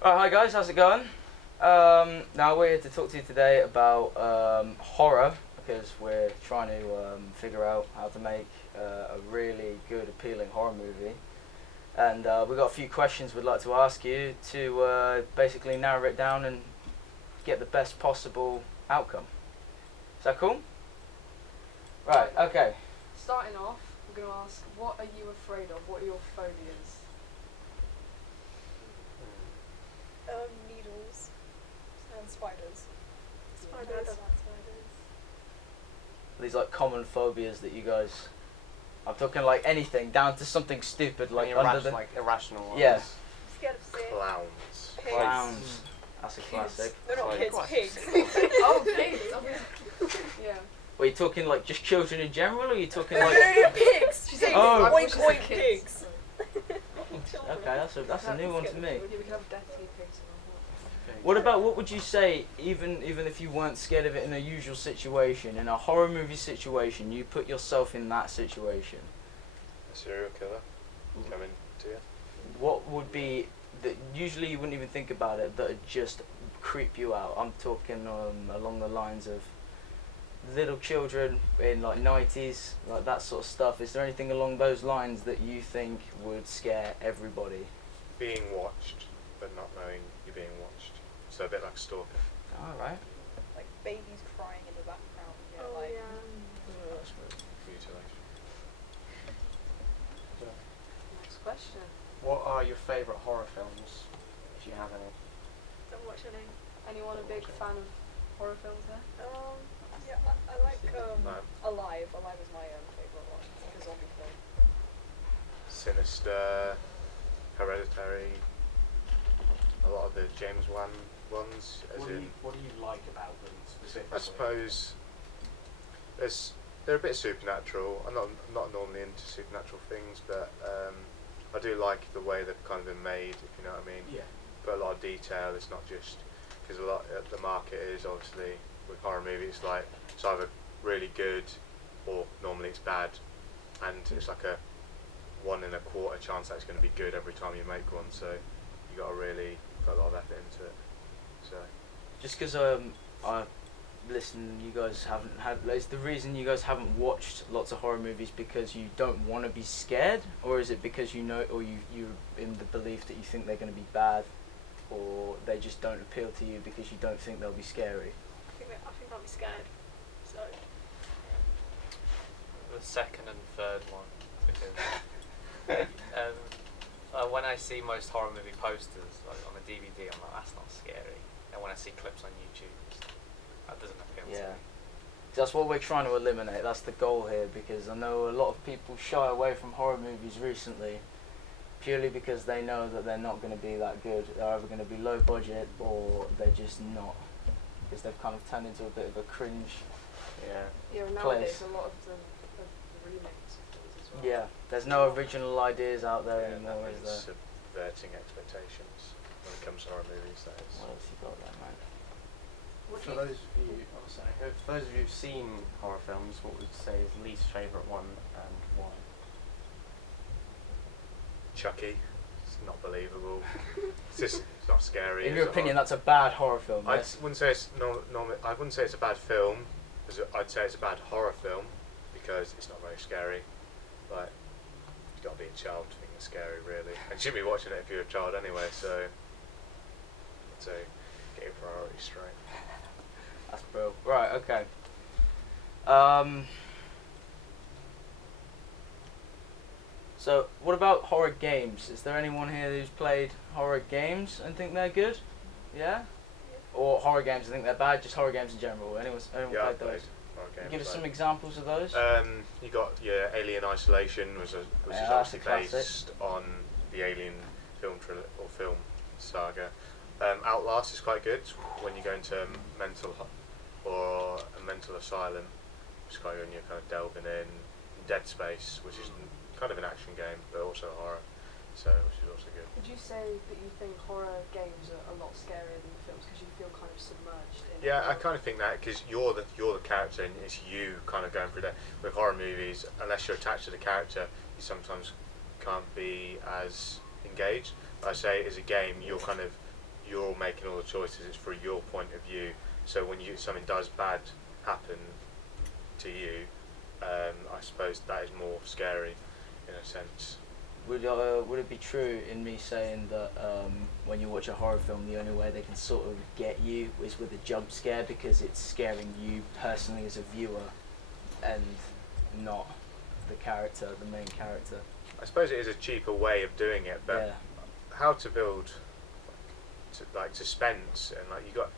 Hi guys, how's it going? Now we're here to talk to you today about horror because we're trying to figure out how to make a really good, appealing horror movie. And we've got a few questions we'd like to ask you to basically narrow it down and get the best possible outcome. Is that cool? Right, okay. Starting off, I'm going to ask, what are you afraid of? What are your phobias? Needles and spiders. Spiders. I don't like spiders. These like common phobias that you guys. I'm talking like anything down to something stupid like under the. like irrational ones. Yeah. Scared of snakes. Clowns. Pigs. Clowns. That's a classic. They're not Like kids, what? pigs. Oh, pigs! obviously. Yeah. Were you talking like just children in general, or are you talking No, like? no, no, pigs. She's saying Oh. oink, She said oink, kids. pigs. Okay, that's a new one to me. We could have deathly pigs in our What about what would you say, even if you weren't scared of it in a usual situation, in a horror movie situation, you put yourself in that situation? A serial killer coming to you. What would be that usually you wouldn't even think about it, that would just creep you out? I'm talking along the lines of little children in like 90s, like that sort of stuff. Is there anything along those lines that you think would scare everybody? Being watched, but not knowing you're being watched. So a bit like Stalker. All right. Like babies crying in the background. You know, Oh, like, yeah. Mutilation. Next question. What are your favourite horror films, if you have any? don't watch any. Anyone a big fan of horror films there? Yeah, I like No. Alive. Alive is my favourite one. It's like a zombie film. Sinister, Hereditary, a lot of the James Wan ones, What do you like about them specifically? I suppose they're a bit supernatural. I'm not normally into supernatural things, but I do like the way they've kind of been made, if you know what I mean. Yeah. Put a lot of detail. It's not just because a lot the market is obviously with horror movies like it's either really good or normally it's bad, and it's like a 1 in a quarter chance that it's going to be good every time you make one. So you got to really put a lot of effort into it. So Just because I listen, you guys haven't had. Is the reason you guys haven't watched lots of horror movies because you don't want to be scared, or is it because you know, or you're in the belief that you think they're going to be bad, or they just don't appeal to you because you don't think they'll be scary? I think I'll be scared. So The second and third one, because when I see most horror movie posters like on a DVD, I'm like, that's not scary. And when I see clips on YouTube, that doesn't appeal to Yeah. me. That's what we're trying to eliminate. That's the goal here, because I know a lot of people shy away from horror movies recently, purely because they know that they're not going to be that good. They're either going to be low budget or they're just not, because they've kind of turned into a bit of a cringe. Yeah. Yeah, and Place. nowadays a lot of the remakes of things as well. Yeah, there's no original ideas out there yeah, anymore, that is means there? subverting expectations when it comes to horror movies. That is. What else you got there, man? What For do you those of you, for those of you who've seen horror films, what would you say is least favourite one and why? Chucky. It's not believable. It's not scary. In it's your a opinion, horror- that's a bad horror film, I yes? wouldn't say it's I wouldn't say it's a bad film. I'd say it's a bad horror film because it's not very scary. Like you've got to be a child to think it's scary, really, and you should be watching it if you're a child anyway. So, I'd say get your priorities straight. That's bro. Right, okay. So, what about horror games? Is there anyone here who's played horror games and think they're good? Yeah? Or horror games and think they're bad? Just horror games in general? Anyone Yeah, played I've played those? horror games. Give us like- some examples of those. You got Alien Isolation, which Yeah, is that's obviously a classic. based on the Alien film saga. Outlast is quite good when you go into or a mental asylum. It's quite good when you're kind of delving in. Dead Space, which is kind of an action game but also horror, so which is also good. Would you say that you think horror games are a lot scarier than the films because you feel kind of submerged in Yeah, I it? kind of think that because you're the character and it's you kind of going through that. With horror movies, unless you're attached to the character, you sometimes can't be as engaged. I say as a game, you're kind of you're all making all the choices. It's through your point of view. So when something does bad happen to you, I suppose that is more scary in a sense. Would it be true in me saying that when you watch a horror film, the only way they can sort of get you is with a jump scare because it's scaring you personally as a viewer, and not the character, the main character? I suppose it is a cheaper way of doing it, but Yeah. how to build like suspense, and like you got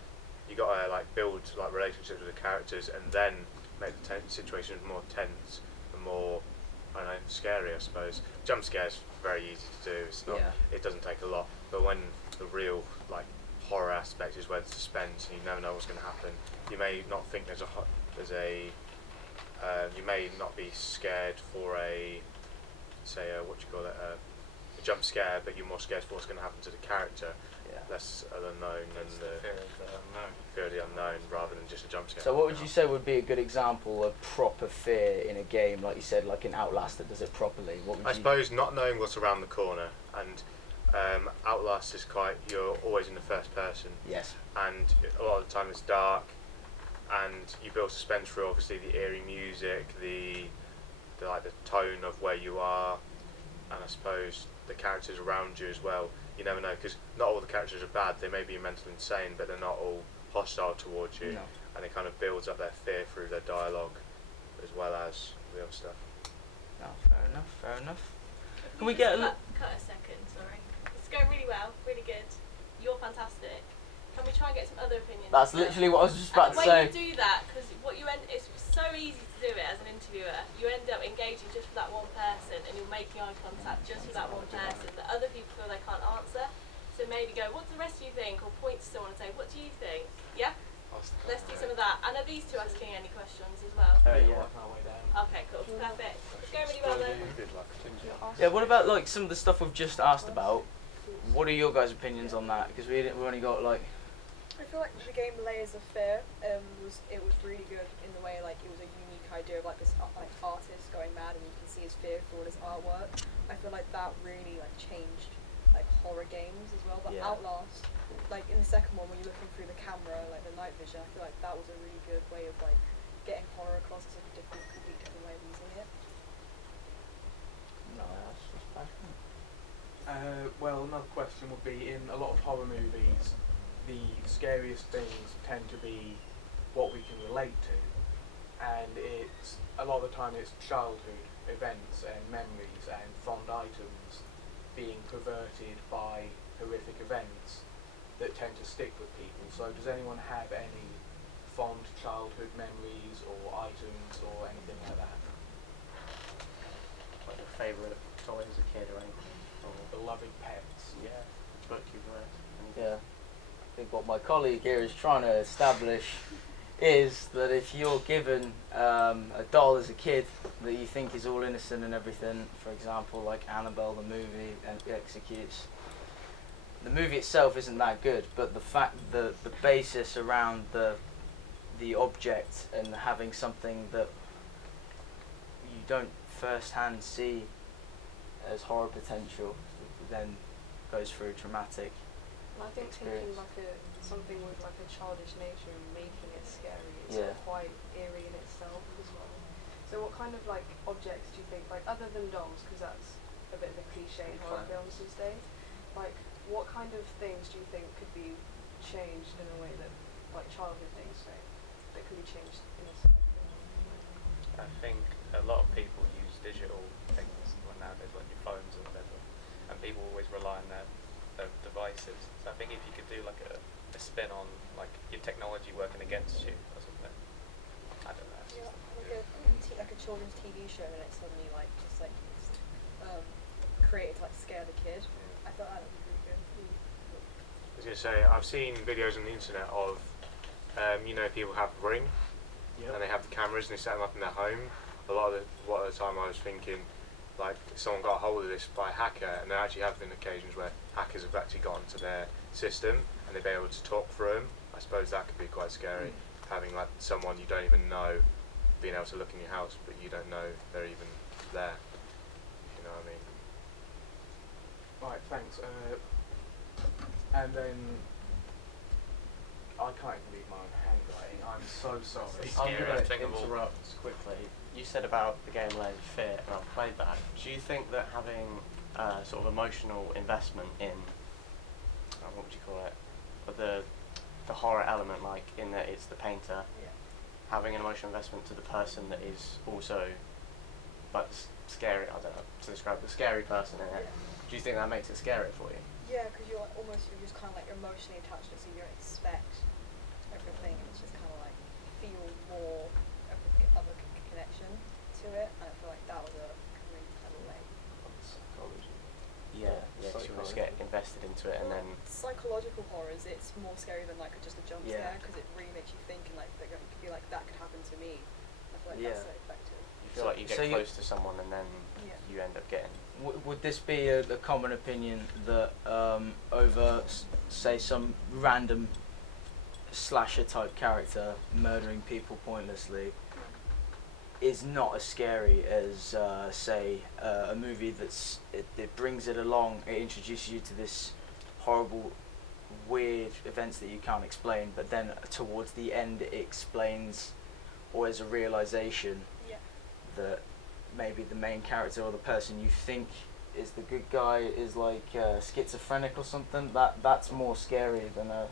to like build like relationships with the characters, and then make the situations more tense and more, I don't know, scary. I suppose jump scares very easy to do. It's not. Yeah. It doesn't take a lot. But when the real like horror aspect is where the suspense, and you never know what's going to happen. You may not think you may not be scared for a what do you call it, a jump scare, but you're more scared for what's going to happen to the character. Yeah. Less unknown and It's the fear of the unknown. fear of the unknown rather than just a jump scare. So what would you say would be a good example of proper fear in a game, like you said, like in Outlast that does it properly? What would I you? suppose not knowing what's around the corner, and Outlast is you're always in the first person, Yes. and a lot of the time it's dark, and you build suspense through obviously the eerie music, the tone of where you are, and I suppose the characters around you as well. You never know, because not all the characters are bad. They may be mentally insane, but they're not all hostile towards you, No. and it kind of builds up their fear through their dialogue as well as the other stuff. No, fair enough. Fair enough. Can we get a cut a second? Sorry, it's going really well, really good. You're fantastic. Can we try and get some other opinions? That's as well? literally what I was just about And to the way say. you do that, because it's so easy to do it as an interviewer. You end up engaging just with that one person, and you're making eye contact just with that one person that other people feel they can't answer. So maybe go, what do the rest of you think? Or point to someone and say, what do you think? Yeah? Let's do some of that. And are these two asking any questions as well? Yeah. Working our way down. Okay, cool. Perfect. It's going really well then. Good luck. Yeah. What about like some of the stuff we've just asked about? What are your guys' opinions on that? Because we only got like. I feel like the game Layers of Fear was really good in the way like it was a unique idea of like this artist going mad and you can see his fear through all his artwork. I feel like that really like changed like horror games as well. But Yeah. Outlast, like in the second one when you're looking through the camera, like the night vision, I feel like that was a really good way of like getting horror across as a completely different way of using it. No, that's passionate. Well, another question would be, in a lot of horror movies, the scariest things tend to be what we can relate to, and it's a lot of the time it's childhood events and memories and fond items being perverted by horrific events that tend to stick with people. So does anyone have any fond childhood memories or items or anything like that? Like your favourite toy as a kid or anything? Or Beloved pets? yeah, book you've read? Yeah. I think what my colleague here is trying to establish is that if you're given a doll as a kid that you think is all innocent and everything, for example, like Annabelle the movie and Executes, the movie itself isn't that good, but the basis around the object and having something that you don't first-hand see as horror potential then goes through traumatic. And I think Experience. taking something with like a childish nature and making it scary is Yeah. quite eerie in itself as well. So what kind of like objects do you think, like other than dolls, because that's a bit of a cliche in horror films these days, like what kind of things do you think could be changed in a way that, like childhood things say, that could be changed in a scary film? I think a lot of people use digital things nowadays, like your phones or whatever, and people always rely on their devices. So I think if you could do like a spin on like your technology working against you or something, I don't know. Yeah, like a children's TV show and it's suddenly like just like created to like scare the kid. I thought that would be really good. I was going to say, I've seen videos on the internet of, people have Ring, and they have the cameras and they set them up in their home. A lot of the time I was thinking, like, someone got a hold of this by a hacker, and there actually have been occasions where hackers have actually got into their system and they've been able to talk through them. I suppose that could be quite scary, having like someone you don't even know being able to look in your house, but you don't know they're even there. You know what I mean? Right, thanks. And then I can't even read my own handwriting. I'm so sorry. It's I'm scary going thing to of all. interrupt quickly. You said about the game Layers of Fear, and I've played that. Do you think that having sort of emotional investment in, what would you call it, the horror element, like in that it's the painter, Yeah. having an emotional investment to the person that is also, like, scary, I don't know, to describe the scary person in it, do you think that makes it scarier for you? Yeah, because you're just kind of like emotionally attached to it, so you don't expect everything, and it's just kind of like feel more of a connection to it, and I feel like that was a really clever way. Psychology. Yeah, yeah, you just get invested into it, and then Psychological horrors, it's more scary than like just a jump Yeah. scare, because it really makes you think, and like it could be like that could happen to me. I feel like Yeah. that's so effective. you feel like you get So you- close to someone, and then Yeah. you end up getting. Would this be a common opinion that over, say, some random slasher type character murdering people pointlessly is not as scary as, say, a movie it brings it along, it introduces you to this horrible, weird events that you can't explain, but then towards the end it explains, or is a realization Yeah. that maybe the main character or the person you think is the good guy is like schizophrenic or something. That's more scary than a.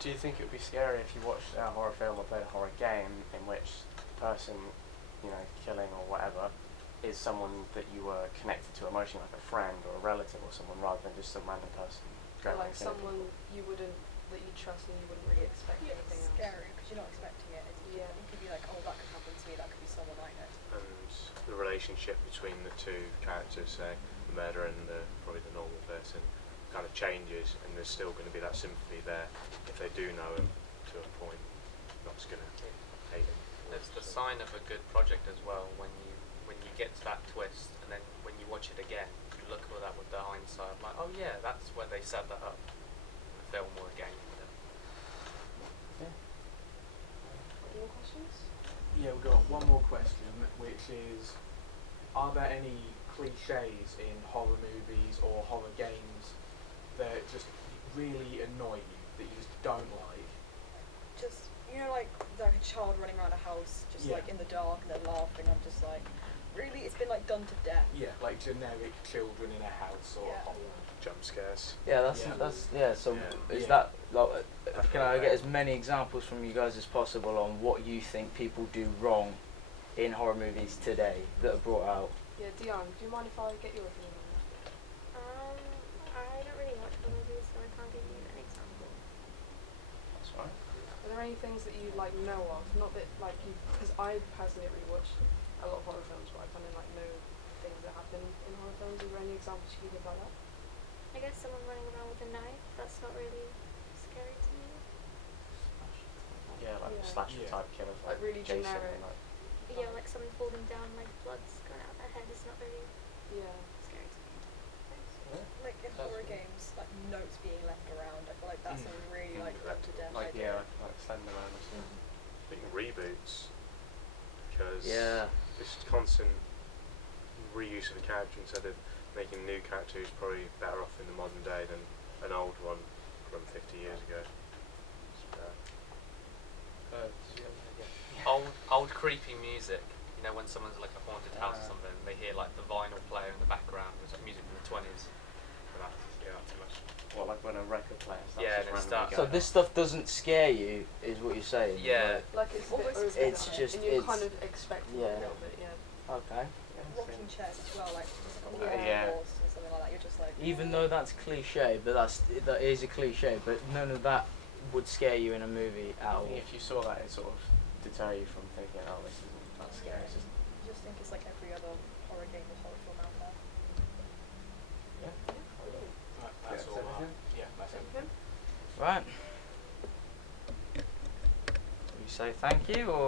Do you think it would be scary if you watched a horror film or played a horror game in which the person, killing or whatever, is someone that you were connected to emotionally, like a friend or a relative or someone, rather than just some random person? Or going like around killing someone people? you wouldn't, that you trust and you wouldn't really expect Yeah, anything it's else. scary because you're not expecting it. Yeah. You could be like, oh, that could happen to me. That could be someone I know. And the relationship between the two characters, say the murderer and probably the normal person, kind of changes, and there's still going to be that sympathy there if they do know him to a point. Not just going to hate him. It's the sign of a good project as well when you get to that twist, and then when you watch it again, you look at that with the hindsight, like, oh yeah, that's where they set that up, in a film or a game. Whatever. Any more questions? Yeah, we've got one more question, which is, are there any cliches in horror movies or horror games that just really annoy you, that you just don't like? Just like a child running around a house, just Yeah. like in the dark and then laughing. I'm just like, really, it's been like done to death. Yeah, like generic children in a house or Yeah. Jump scares. Yeah, Yeah. So Yeah. is Yeah. that like? Can I get as many examples from you guys as possible on what you think people do wrong in horror movies today that are brought out? Yeah, Dion, do you mind if I get your opinion on that? I don't really watch horror movies, so I can't give you an example. That's right. Are there any things that you like know of? Not that like you, because I personally don't really watch a lot of horror films, but I kind of like know things that happen in horror films. Are there any examples you can give like that? I guess someone running around with a knife, that's not really scary to me. Yeah, like Yeah. slasher Yeah. type killers, Like really Jason, generic. like, Yeah, like someone falling down, like blood's going out their head is not very Yeah. scary to me. Like in That's horror cool. games, like notes being left around. I feel like that's a really like done to death like idea. like Slenderman or something. I think reboots, because Yeah. this constant reuse of a character instead of making a new character who's probably better off in the modern day than an old one from 50 years ago. Old creepy music. You know when someone's like a haunted house or something, they hear like the vinyl player in the background. It's like music from the 20s. Too much. What, like when a record player starts Yeah, just and it randomly starts- So going this stuff doesn't scare you, is what you're saying? Yeah. Like it's a bit Almost over it's the top, just- and you're it's- kind of expecting yeah. a little bit. Yeah. Okay. Rocking chairs as well, like it's like a Yeah. horse or something like that. You're just like. Even though that's cliche, but that is a cliche, but none of that would scare you in a movie at I all. think if you saw that, it sort of deter you from thinking, oh, this isn't that scary. It's just, You just think it's like every other horror game or horror film out there. yeah. Right, that's Yeah, all. everything? Yeah, that's everything. Everything? Right. We say thank you, or